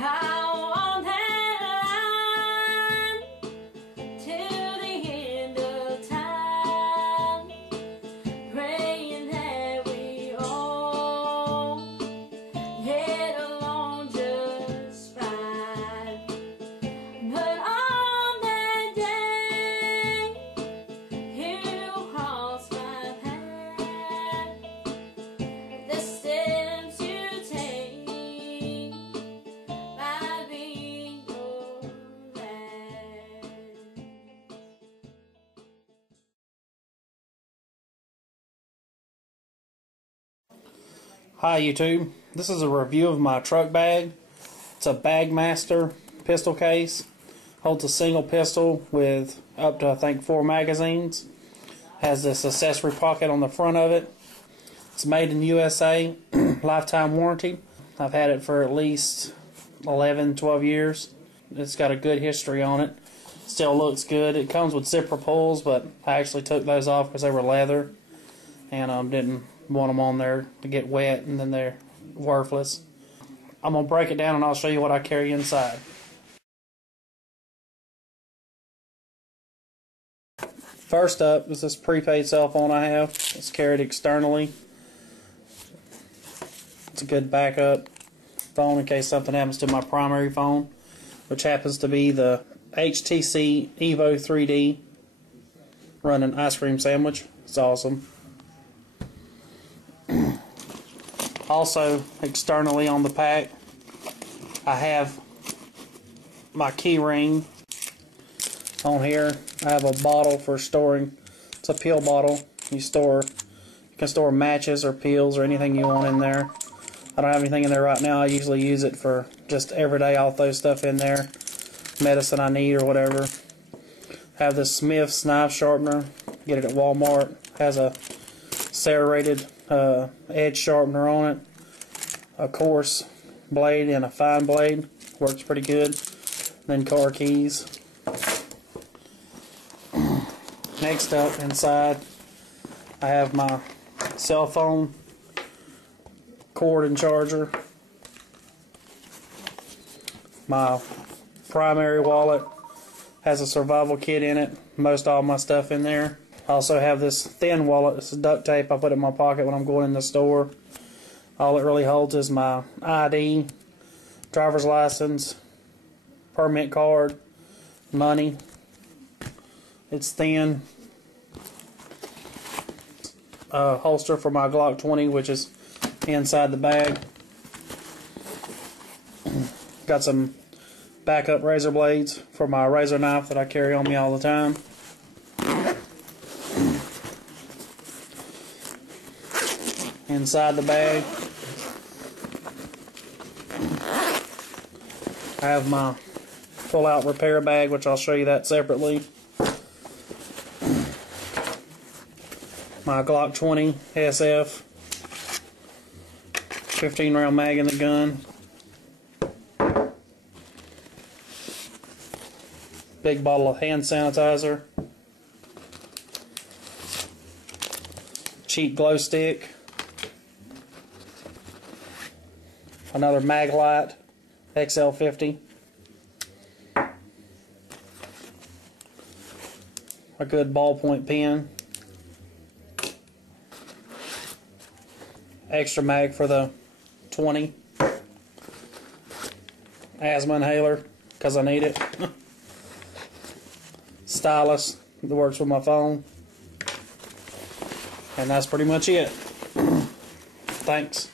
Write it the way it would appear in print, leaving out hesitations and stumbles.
How on that line till the end of time, praying that we all get along just fine. But on that day, you crossed my path. The steps you take might be your last. Hi YouTube, this is a review of my truck bag. It's a Bagmaster pistol case. Holds a single pistol with up to I think 4 magazines. Has this accessory pocket on the front of it. It's made in USA, lifetime warranty. I've had it for at least 11-12 years. It's got a good history on it. Still looks good. It comes with zipper pulls, but I actually took those off because they were leather and didn't want them on there to get wet and then they're worthless. I'm going to break it down and I'll show you what I carry inside. First up is this prepaid cell phone I have. It's carried externally. It's a good backup phone in case something happens to my primary phone, which happens to be the HTC Evo 3D running ice cream sandwich. It's awesome. Also, externally on the pack, I have my key ring. On here, I have a bottle for storing. It's a pill bottle. You can store matches or pills or anything you want in there. I don't have anything in there right now. I usually use it for just everyday. I'll throw stuff in there, medicine I need or whatever. Have this Smith's knife sharpener. Get it at Walmart. Has a serrated edge sharpener on it, a coarse blade and a fine blade. Works pretty good. Then car keys. Next up inside, I have my cell phone cord and charger, my primary wallet has a survival kit in it, most all my stuff in there. I also have this thin wallet. This is duct tape I put in my pocket when I'm going in the store. All it really holds is my ID, driver's license, permit card, money. It's thin. A holster for my Glock 20, which is inside the bag. Got some backup razor blades for my razor knife that I carry on me all the time. Inside the bag, I have my pull-out repair bag, which I'll show you that separately. My Glock 20 SF, 15 round mag in the gun. Big bottle of hand sanitizer. Cheap glow stick. Another mag light, XL50. A good ballpoint pen. Extra mag for the 20. Asthma inhaler, because I need it. Stylus that works with my phone. And that's pretty much it. Thanks.